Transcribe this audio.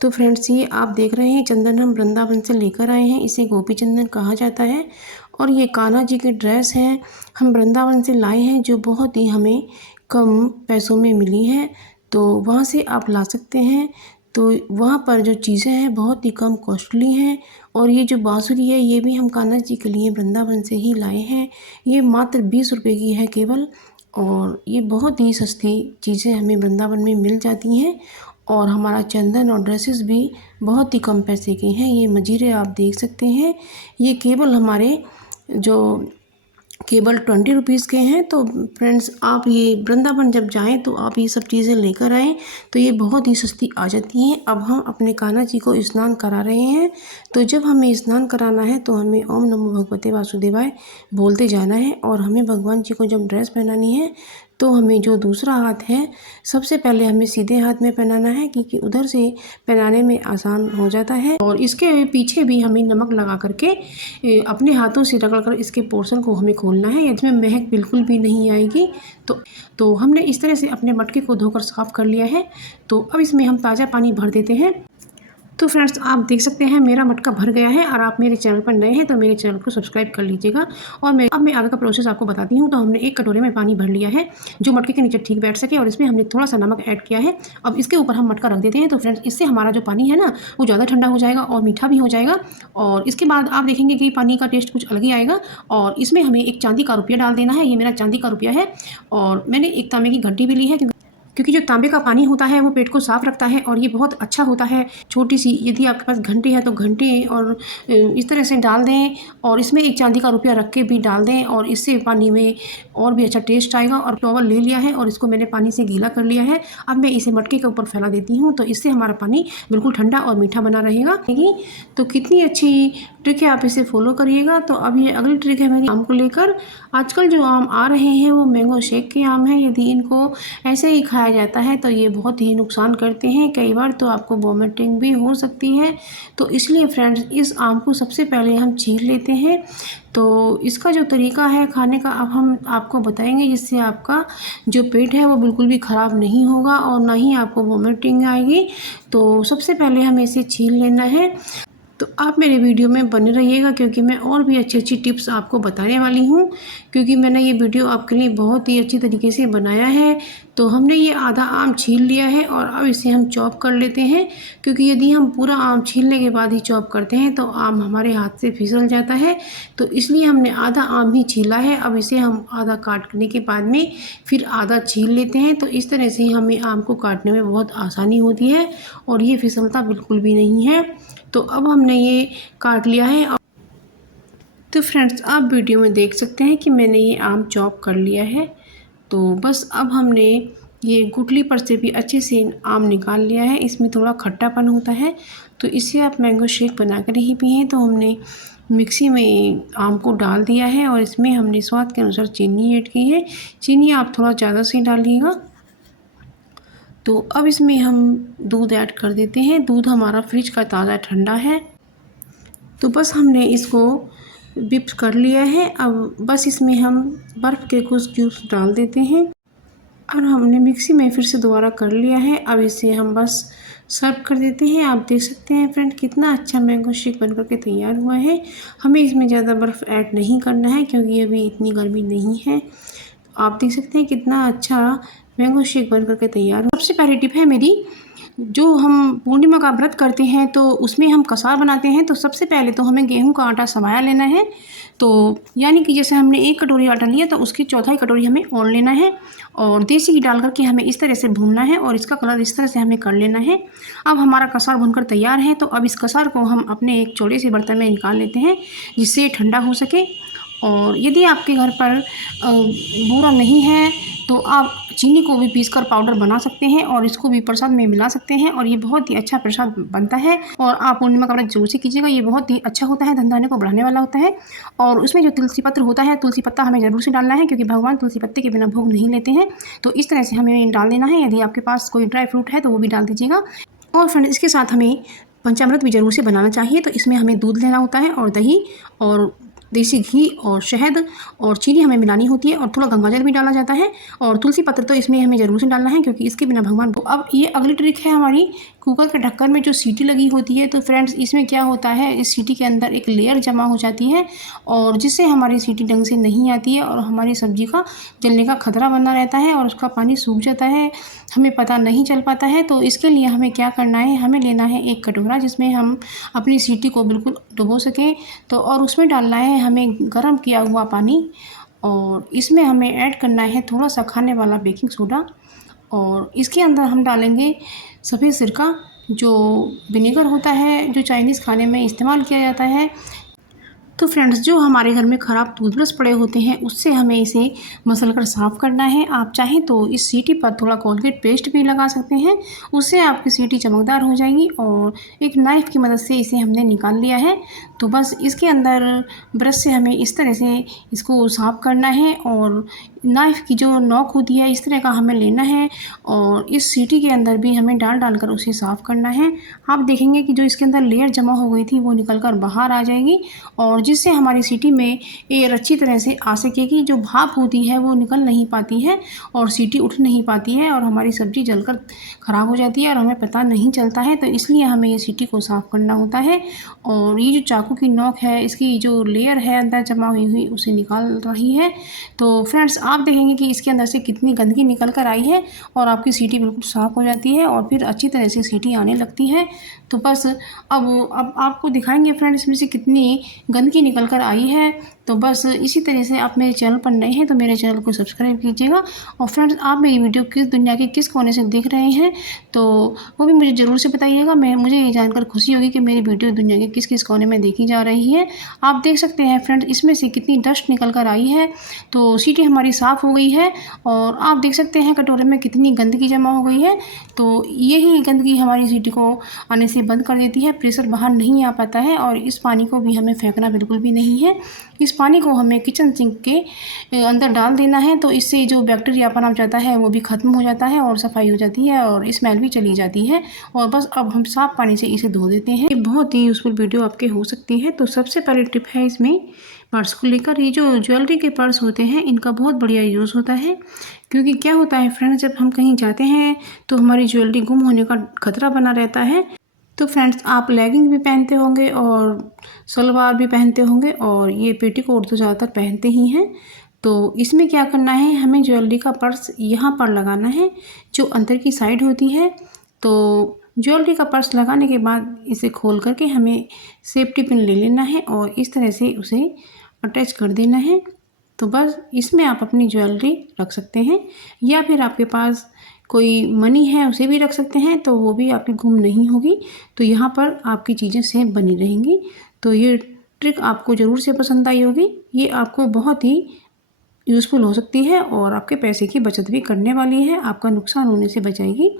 तो फ्रेंड्स, ये आप देख रहे हैं चंदन हम वृंदावन से लेकर आए हैं। इसे गोपी चंदन कहा जाता है। और ये कान्हा जी की ड्रेस है, हम वृंदावन से लाए हैं, जो बहुत ही हमें कम पैसों में मिली है। तो वहाँ से आप ला सकते हैं। तो वहाँ पर जो चीज़ें हैं बहुत ही कम कॉस्टली हैं। और ये जो बाँसुरी है, ये भी हम कान्हा जी के लिए वृंदावन से ही लाए हैं। ये मात्र 20 रुपए की है केवल। और ये बहुत ही सस्ती चीज़ें हमें वृंदावन में मिल जाती हैं। और हमारा चंदन और ड्रेसेस भी बहुत ही कम पैसे के हैं। ये मंजीरे आप देख सकते हैं, ये केवल हमारे जो केवल 20 रुपीज़ के हैं। तो फ्रेंड्स, आप ये वृंदावन जब जाएं तो आप ये सब चीज़ें लेकर आएँ, तो ये बहुत ही सस्ती आ जाती हैं। अब हम अपने कान्हा जी को स्नान करा रहे हैं। तो जब हमें स्नान कराना है तो हमें ओम नमो भगवते वासुदेवाय बोलते जाना है। और हमें भगवान जी को जब ड्रेस पहनानी है तो हमें जो दूसरा हाथ है, सबसे पहले हमें सीधे हाथ में पहनाना है, क्योंकि उधर से पहनाने में आसान हो जाता है। और इसके पीछे भी हमें नमक लगा करके अपने हाथों से रगड़ कर इसके पोर्शन को हमें खोलना है। इसमें महक बिल्कुल भी नहीं आएगी। तो हमने इस तरह से अपने मटके को धोकर साफ़ कर लिया है। तो अब इसमें हम ताज़ा पानी भर देते हैं। तो फ्रेंड्स, आप देख सकते हैं मेरा मटका भर गया है। और आप मेरे चैनल पर नए हैं तो मेरे चैनल को सब्सक्राइब कर लीजिएगा। और मैं आगे का प्रोसेस आपको बताती हूँ। तो हमने एक कटोरे में पानी भर लिया है, जो मटके के नीचे ठीक बैठ सके। और इसमें हमने थोड़ा सा नमक ऐड किया है। अब इसके ऊपर हम मटका रख देते हैं। तो फ्रेंड्स, इससे हमारा जो पानी है ना, वो ज़्यादा ठंडा हो जाएगा और मीठा भी हो जाएगा। और इसके बाद आप देखेंगे कि पानी का टेस्ट कुछ अलग ही आएगा। और इसमें हमें एक चांदी का रुपया डाल देना है। ये मेरा चांदी का रुपया है। और मैंने एक तांबे की घंटी भी ली है, क्योंकि जो तांबे का पानी होता है वो पेट को साफ़ रखता है। और ये बहुत अच्छा होता है। छोटी सी यदि आपके पास घंटी है तो घंटी और इस तरह से डाल दें। और इसमें एक चांदी का रुपया रख के भी डाल दें, और इससे पानी में और भी अच्छा टेस्ट आएगा। और टॉवल ले लिया है और इसको मैंने पानी से गीला कर लिया है। अब मैं इसे मटके के ऊपर फैला देती हूँ, तो इससे हमारा पानी बिल्कुल ठंडा और मीठा बना रहेगा। तो कितनी अच्छी ट्रिक है, आप इसे फॉलो करिएगा। तो अब ये अगली ट्रिक है मेरी आम को लेकर। आजकल जो आम आ रहे हैं वो मैंगो शेक के आम हैं। यदि इनको ऐसे ही खाया जाता है तो ये बहुत ही नुकसान करते हैं। कई बार तो आपको वॉमिटिंग भी हो सकती है। तो इसलिए फ्रेंड्स, इस आम को सबसे पहले हम छील लेते हैं। तो इसका जो तरीका है खाने का, अब हम आपको बताएंगे, जिससे आपका जो पेट है वो बिल्कुल भी ख़राब नहीं होगा और ना ही आपको वॉमिटिंग आएगी। तो सबसे पहले हमें इसे छील लेना है। तो आप मेरे वीडियो में बने रहिएगा, क्योंकि मैं और भी अच्छी अच्छी टिप्स आपको बताने वाली हूँ। क्योंकि मैंने ये वीडियो आपके लिए बहुत ही अच्छी तरीके से बनाया है। तो हमने ये आधा आम छील लिया है और अब इसे हम चॉप कर लेते हैं। क्योंकि यदि हम पूरा आम छीलने के बाद ही चॉप करते हैं तो आम हमारे हाथ से फिसल जाता है। तो इसलिए हमने आधा आम ही छीला है। अब इसे हम आधा काटने के बाद में फिर आधा छील लेते हैं। तो इस तरह से हमें आम को काटने में बहुत आसानी होती है और ये फिसलता बिल्कुल भी नहीं है। तो अब हमने ये काट लिया है। तो फ्रेंड्स, आप वीडियो में देख सकते हैं कि मैंने ये आम चॉप कर लिया है। तो बस अब हमने ये गुठली पर से भी अच्छे से आम निकाल लिया है। इसमें थोड़ा खट्टापन होता है, तो इससे आप मैंगो शेक बना कर ही पिएं। तो हमने मिक्सी में आम को डाल दिया है और इसमें हमने स्वाद के अनुसार चीनी ऐड की है। चीनी आप थोड़ा ज़्यादा से डालिएगा। तो अब इसमें हम दूध ऐड कर देते हैं। दूध हमारा फ्रिज का ताज़ा ठंडा है। तो बस हमने इसको विप कर लिया है। अब बस इसमें हम बर्फ़ के कुछ क्यूब्स डाल देते हैं और हमने मिक्सी में फिर से दोबारा कर लिया है। अब इसे हम बस सर्व कर देते हैं। आप देख सकते हैं फ्रेंड, कितना अच्छा मैंगो शेक बनकर के तैयार हुआ है। हमें इसमें ज़्यादा बर्फ़ ऐड नहीं करना है, क्योंकि अभी इतनी गर्मी नहीं है। आप देख सकते हैं कितना अच्छा मैंगो शेक बन करके तैयार हो। सबसे पहली टिप है मेरी, जो हम पूर्णिमा का व्रत करते हैं तो उसमें हम कसार बनाते हैं। तो सबसे पहले तो हमें गेहूं का आटा समाया लेना है। तो यानी कि जैसे हमने 1 कटोरी आटा लिया तो उसकी चौथाई कटोरी हमें और लेना है। और देसी घी डाल करके हमें इस तरह से भूनना है और इसका कलर इस तरह से हमें कर लेना है। अब हमारा कसार भूनकर तैयार है। तो अब इस कसार को हम अपने एक चौड़े से बर्तन में निकाल लेते हैं, जिससे ये ठंडा हो सके। और यदि आपके घर पर बूरा नहीं है तो आप चीनी को भी पीसकर पाउडर बना सकते हैं और इसको भी प्रसाद में मिला सकते हैं। और ये बहुत ही अच्छा प्रसाद बनता है। और आप पूर्णिमा का व्रत जरूर से कीजिएगा। ये बहुत ही अच्छा होता है, धन धान्य को बढ़ाने वाला होता है। और उसमें जो तुलसी पत्र होता है, तुलसी पत्ता हमें ज़रूर से डालना है, क्योंकि भगवान तुलसी पत्ते के बिना भोग नहीं लेते हैं। तो इस तरह से हमें डाल देना है। यदि आपके पास कोई ड्राई फ्रूट है तो वो भी डाल दीजिएगा। और फ्रेंड, इसके साथ हमें पंचामृत भी ज़रूर से बनाना चाहिए। तो इसमें हमें दूध लेना होता है और दही और देसी घी और शहद और चीनी हमें मिलानी होती है और थोड़ा गंगाजल भी डाला जाता है और तुलसी पत्र तो इसमें हमें ज़रूर से डालना है क्योंकि इसके बिना भगवान। तो अब ये अगली ट्रिक है हमारी कुकर के ढक्कन में जो सीटी लगी होती है। तो फ्रेंड्स इसमें क्या होता है, इस सीटी के अंदर एक लेयर जमा हो जाती है और जिससे हमारी सीटी ढंग से नहीं आती है और हमारी सब्ज़ी का जलने का खतरा बना रहता है और उसका पानी सूख जाता है, हमें पता नहीं चल पाता है। तो इसके लिए हमें क्या करना है, हमें लेना है एक कटोरा जिसमें हम अपनी सीटी को बिल्कुल डुबो सकें। तो और उसमें डालना है हमें गर्म किया हुआ पानी और इसमें हमें ऐड करना है थोड़ा सा खाने वाला बेकिंग सोडा और इसके अंदर हम डालेंगे सफ़ेद सिरका जो विनेगर होता है, जो चाइनीज़ खाने में इस्तेमाल किया जाता है। तो फ्रेंड्स जो हमारे घर में ख़राब टूथब्रश पड़े होते हैं उससे हमें इसे मसल कर साफ़ करना है। आप चाहें तो इस सीटी पर थोड़ा कोलगेट पेस्ट भी लगा सकते हैं, उससे आपकी सीटी चमकदार हो जाएगी। और एक नाइफ़ की मदद से इसे हमने निकाल लिया है। तो बस इसके अंदर ब्रश से हमें इस तरह से इसको साफ़ करना है और नाइफ़ की जो नोक होती है इस तरह का हमें लेना है और इस सीटी के अंदर भी हमें डाल कर उसे साफ़ करना है। आप देखेंगे कि जो इसके अंदर लेयर जमा हो गई थी वो निकल कर बाहर आ जाएगी और जिससे हमारी सीटी में एयर अच्छी तरह से आ सकेगी। जो भाप होती है वो निकल नहीं पाती है और सीटी उठ नहीं पाती है और हमारी सब्ज़ी जलकर ख़राब हो जाती है और हमें पता नहीं चलता है। तो इसलिए हमें ये सीटी को साफ़ करना होता है और ये जो चाकू की नोक है इसकी जो लेयर है अंदर जमा हुई उसे निकाल रही है। तो फ्रेंड्स आप देखेंगे कि इसके अंदर से कितनी गंदगी निकल कर आई है और आपकी सीटी बिल्कुल साफ़ हो जाती है और फिर अच्छी तरह से सीटी आने लगती है। तो बस अब आपको दिखाएंगे फ्रेंड्स इसमें से कितनी गंदगी निकल कर आई है। तो बस इसी तरह से आप मेरे चैनल पर नए हैं तो मेरे चैनल को सब्सक्राइब कीजिएगा और फ्रेंड्स आप मेरी वीडियो किस दुनिया के किस कोने से देख रहे हैं तो वो भी मुझे ज़रूर से बताइएगा। मुझे ये जानकर खुशी होगी कि मेरी वीडियो दुनिया के किस किस कोने में देखी जा रही है। आप देख सकते हैं फ्रेंड्स इसमें से कितनी डस्ट निकल कर आई है। तो सीटी हमारी साफ़ हो गई है और आप देख सकते हैं कटोरे में कितनी गंदगी जमा हो गई है। तो यही गंदगी हमारी सीटी को आने से बंद कर देती है, प्रेशर बाहर नहीं आ पाता है और इस पानी को भी हमें फेंकना बिल्कुल भी नहीं है। इस पानी को हमें किचन सिंक के अंदर डाल देना है तो इससे जो बैक्टीरियापन आ जाता है वो भी ख़त्म हो जाता है और सफाई हो जाती है और स्मेल भी चली जाती है। और बस अब हम साफ़ पानी से इसे धो देते हैं। ये बहुत ही यूज़फुल वीडियो आपके हो सकती है। तो सबसे पहले टिप है इसमें पर्स को लेकर। ये जो ज्वेलरी के पर्स होते हैं इनका बहुत बढ़िया यूज़ होता है क्योंकि क्या होता है फ्रेंड्स जब हम कहीं जाते हैं तो हमारी ज्वेलरी गुम होने का खतरा बना रहता है। तो फ्रेंड्स आप लेगिंग भी पहनते होंगे और सलवार भी पहनते होंगे और ये पेटीकोट तो ज़्यादातर पहनते ही हैं। तो इसमें क्या करना है, हमें ज्वेलरी का पर्स यहाँ पर लगाना है जो अंदर की साइड होती है। तो ज्वेलरी का पर्स लगाने के बाद इसे खोल करके हमें सेफ्टी पिन ले लेना है और इस तरह से उसे अटैच कर देना है। तो बस इसमें आप अपनी ज्वेलरी रख सकते हैं या फिर आपके पास कोई मनी है उसे भी रख सकते हैं तो वो भी आपकी गुम नहीं होगी। तो यहाँ पर आपकी चीज़ें सेफ बनी रहेंगी। तो ये ट्रिक आपको ज़रूर से पसंद आई होगी। ये आपको बहुत ही यूज़फुल हो सकती है और आपके पैसे की बचत भी करने वाली है, आपका नुकसान होने से बचाएगी।